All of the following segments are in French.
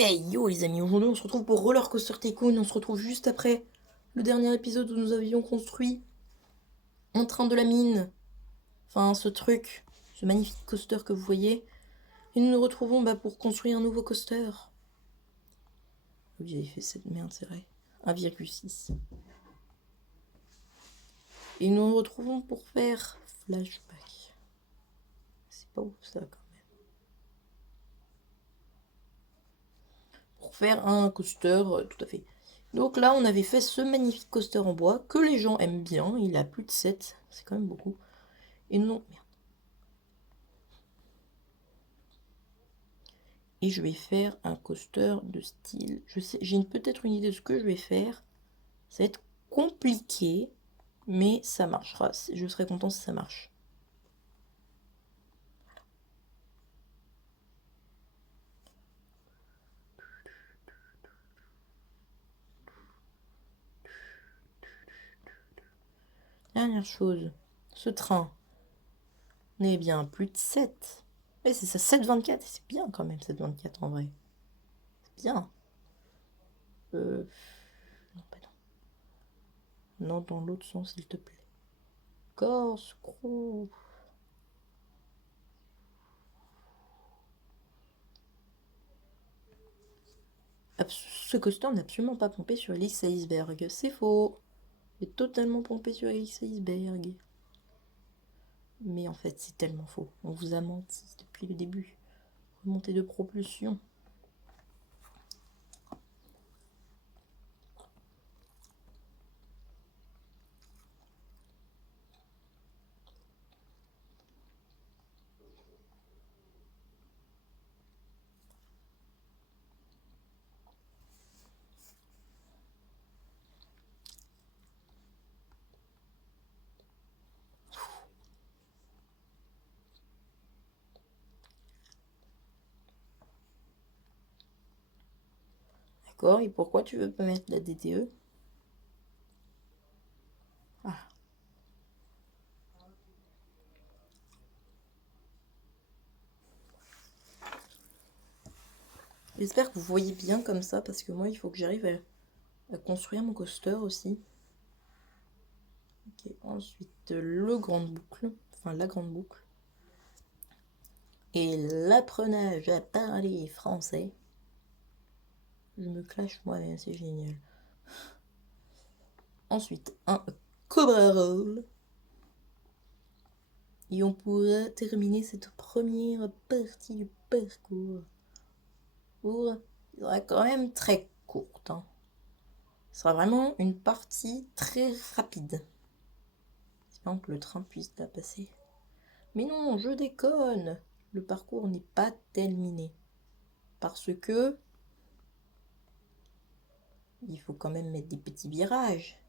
Hey yo les amis, aujourd'hui on se retrouve pour Roller Coaster Tycoon, on se retrouve juste après le dernier épisode où nous avions construit un train de la mine, enfin ce truc, ce magnifique coaster que vous voyez, et nous nous retrouvons pour construire un nouveau coaster. Oui j'avais fait cette merde c'est vrai, 1,6. Et nous nous retrouvons pour faire flashback. C'est pas ouf ça quand même. Pour faire un coaster tout à fait. Donc là on avait fait ce magnifique coaster en bois que les gens aiment bien, il a plus de 7, c'est quand même beaucoup. Et non, merde. Et je vais faire un coaster de style. Je sais, j'ai peut-être une idée de ce que je vais faire. Ça va être compliqué, mais ça marchera. Je serai content si ça marche. Dernière chose, ce train n'est bien plus de 7. Mais c'est ça, 7,24. C'est bien quand même, 7,24 en vrai. C'est bien. Non, pas non. Non, dans l'autre sens, s'il te plaît. Corse, crew. Ce coaster n'est absolument pas pompé sur Elix Iceberg. C'est faux. Il est totalement pompé sur Elix Iceberg. Mais en fait, c'est tellement faux. On vous a menti depuis le début. Remontée de propulsion. D'accord, et pourquoi tu veux pas mettre la DTE? Ah. J'espère que vous voyez bien comme ça, parce que moi, il faut que j'arrive à construire mon coaster aussi. Ok, ensuite, le grande boucle. Enfin, la grande boucle. Et l'apprenage à parler français. Je me clash moi-même, c'est génial. Ensuite, un Cobra Roll. Et on pourra terminer cette première partie du parcours. Il sera quand même très courte. Hein. Ce sera vraiment une partie très rapide. Espérons que le train puisse la passer. Mais non, je déconne. Le parcours n'est pas terminé. Parce que il faut quand même mettre des petits virages.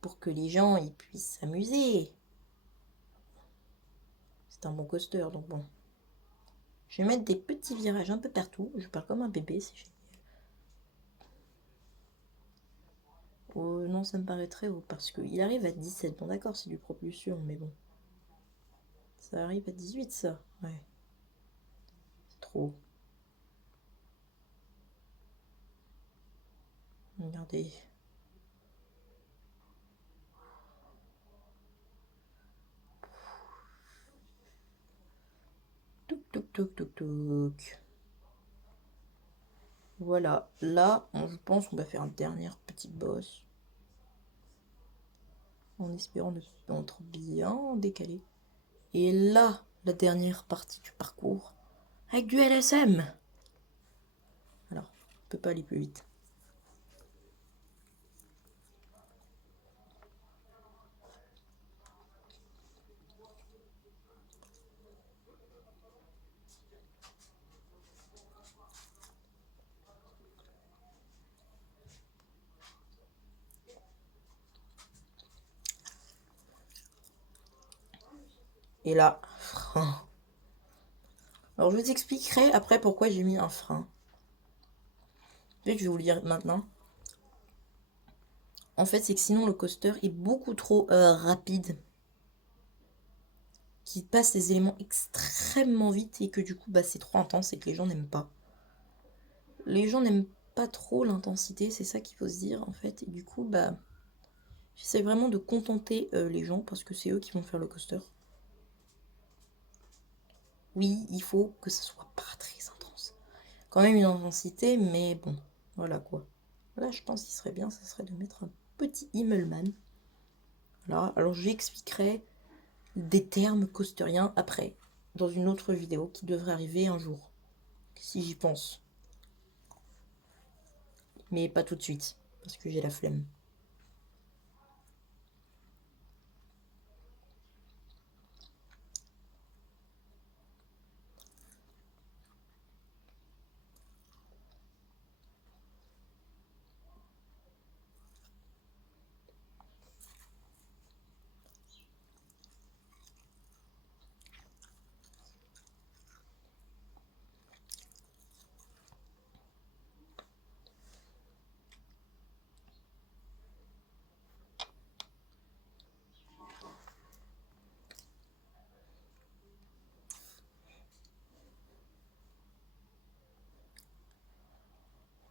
Pour que les gens ils puissent s'amuser. C'est un bon coaster, donc bon. Je vais mettre des petits virages un peu partout. Je parle comme un bébé, c'est génial. Oh non, ça me paraît très haut parce qu'il arrive à 17. Bon, d'accord, c'est du propulsion, mais bon. Ça arrive à 18, ça. Ouais. C'est trop. Regardez. Touk, touk, touk, touk, touk. Voilà. Là, je pense qu'on va faire un dernier petit boss. En espérant d'être bien décalé. Et là, la dernière partie du parcours. Avec du LSM. Alors, on peut pas aller plus vite. Et là, frein. Alors, je vous expliquerai après pourquoi j'ai mis un frein. En fait, je vais vous le dire maintenant. En fait, c'est que sinon, le coaster est beaucoup trop rapide. Qui passe les éléments extrêmement vite et que du coup, c'est trop intense et que les gens n'aiment pas. les gens n'aiment pas trop l'intensité, c'est ça qu'il faut se dire en fait. Et du coup, bah, j'essaie vraiment de contenter les gens parce que c'est eux qui vont faire le coaster. Oui, il faut que ce soit pas très intense. Quand même une intensité, mais bon, voilà quoi. Là, je pense qu'il serait bien, ça serait de mettre un petit Himmelmann. Voilà, alors j'expliquerai des termes coasteriens après, dans une autre vidéo qui devrait arriver un jour, si j'y pense. Mais pas tout de suite, parce que j'ai la flemme.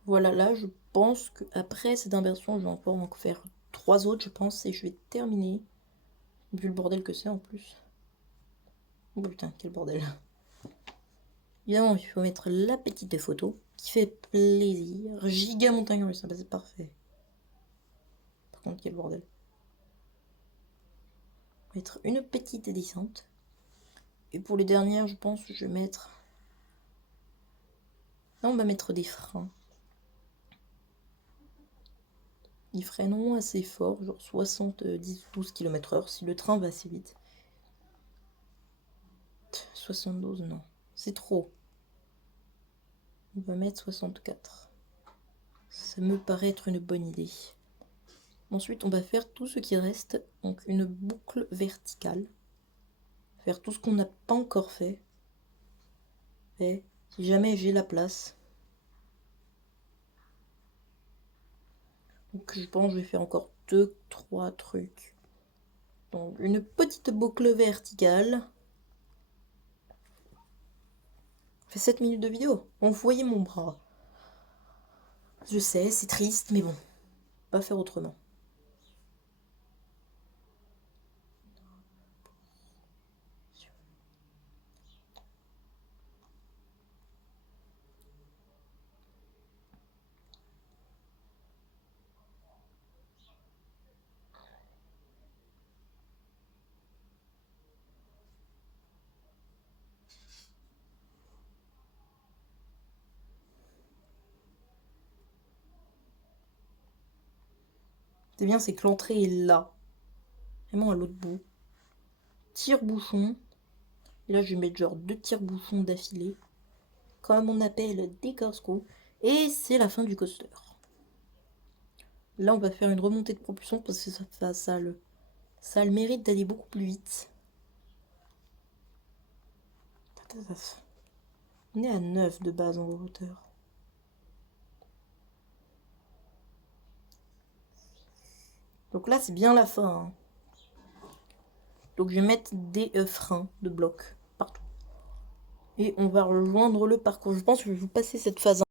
Voilà, là, je pense qu'après cette inversion, je vais encore en faire 3 autres, je pense, et je vais terminer. Vu le bordel que c'est en plus. Oh putain, quel bordel. Évidemment, il faut mettre la petite photo qui fait plaisir. Giga montagne russe, c'est parfait. Par contre, quel bordel. Mettre une petite descente. Et pour les dernières, je pense que je vais mettre... Là, on va mettre des freins. Ils freineront assez fort, genre 70-12 km/h si le train va assez vite. 72, non. C'est trop. On va mettre 64. Ça me paraît être une bonne idée. Ensuite, on va faire tout ce qui reste. Donc une boucle verticale. Faire tout ce qu'on n'a pas encore fait. Et si jamais j'ai la place. Donc je pense que je vais faire encore 2-3 trucs. Donc une petite boucle verticale. Fait 7 minutes de vidéo. On voyait mon bras. Je sais, c'est triste, mais bon. Pas faire autrement. C'est bien, c'est que l'entrée est là. Vraiment à l'autre bout. Tire-bouchon. Et là, je vais mettre genre 2 tire-bouchons d'affilée. Comme on appelle des casse-cou. Et c'est la fin du coaster. Là, on va faire une remontée de propulsion parce que ça a le mérite d'aller beaucoup plus vite. On est à 9 de base en hauteur. Donc là, c'est bien la fin. Hein. Donc je vais mettre des freins de bloc partout. Et on va rejoindre le parcours. Je pense que je vais vous passer cette phase